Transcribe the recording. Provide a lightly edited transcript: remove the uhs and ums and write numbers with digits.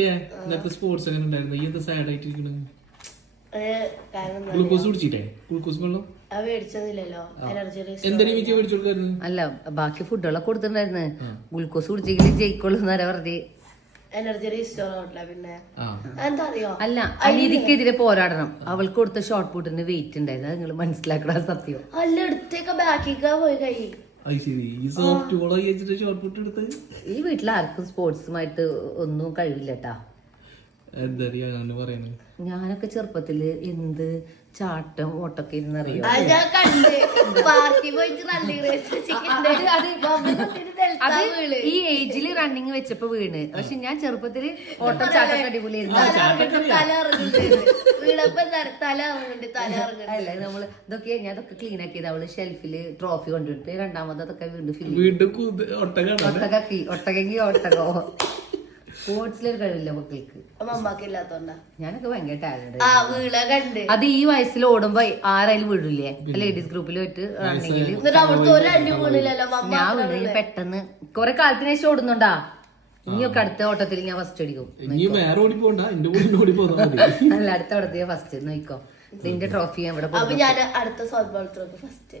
ഇന്നത്തെ സ്പോർട്സ് എങ്ങനെ ഉണ്ടായിരുന്നു? ഈ എന്താ സാഡ് ആയിട്ടിരിക്കണ? ഗ്ലൂക്കോസ് കുടിച്ചിട്ടേ? ഗ്ലൂക്കോസ് വെള്ളം എന്തെങ്കിലും മേടിച്ചു കൊടുക്കായിരുന്നു? അല്ല, ബാക്കി ഫുഡുകളൊക്കെ കൊടുത്തിട്ടുണ്ടായിരുന്നു. ഗ്ലൂക്കോസ് കുടിച്ചെങ്കിൽ ജയിക്കുള്ളൂ എന്നാരാ വെറുതെ. അല്ല, അനീതിക്കെതിരെ പോരാടണം. അവൾക്ക് കൊടുത്ത ഷോർട്ട് പുട്ടിന് വെയിറ്റ് ഉണ്ടായിരുന്നു. അത് നിങ്ങൾ മനസ്സിലാക്കണ സത്യം. ഈ വീട്ടിൽ ആർക്കും സ്പോർട്സുമായിട്ട് ഒന്നും കഴിവില്ലട്ടാ. ഞാനൊക്കെ ചെറുപ്പത്തില് എന്ത് ചാട്ടം ഓട്ടൊക്കെ ഇരുന്നറിയോ. ഈ ഏജില് റണ്ണിങ് വെച്ചപ്പോ വീണ്. പക്ഷെ ഞാൻ ചെറുപ്പത്തില് ഓട്ടം ചാട്ടൊക്കെ അടിപൊളിയായിരുന്നു. അല്ല, നമ്മള് ഇതൊക്കെ ഞാൻ ഇതൊക്കെ ക്ലീൻ ആക്കിയത്. അവള് ഷെൽഫില് ട്രോഫി കൊണ്ടുപോയിട്ട് രണ്ടാമത് അതൊക്കെ വീണ്ടും ഒട്ടകെങ്കി ഒട്ടകോ. സ്പോർട്സിലൊരു കഴിവില്ല മക്കൾക്ക്. ഞാനൊക്കെ ഭയങ്കര ടാലന്റ്. അത് ഈ വയസ്സിൽ ഓടുമ്പോ ആരായാലും വീടില്ലേ? ലേഡീസ് ഗ്രൂപ്പിൽ പോയിട്ട് റണ്ണിങ്ങില് ഞാൻ വീണ് പെട്ടെന്ന് കൊറേ കാലത്തിന് ശേഷം ഓടുന്നുണ്ടാ. ഇനിയൊക്കെ അടുത്ത ഓട്ടത്തിൽ ഞാൻ ഫസ്റ്റ് അടിക്കും. അല്ല, അടുത്ത ഓട്ടത്തിൽ ഫസ്റ്റ് നോക്കോ. ഇതിന്റെ ട്രോഫി ഞാൻ ഇവിടെ അടുത്ത ഫസ്റ്റ്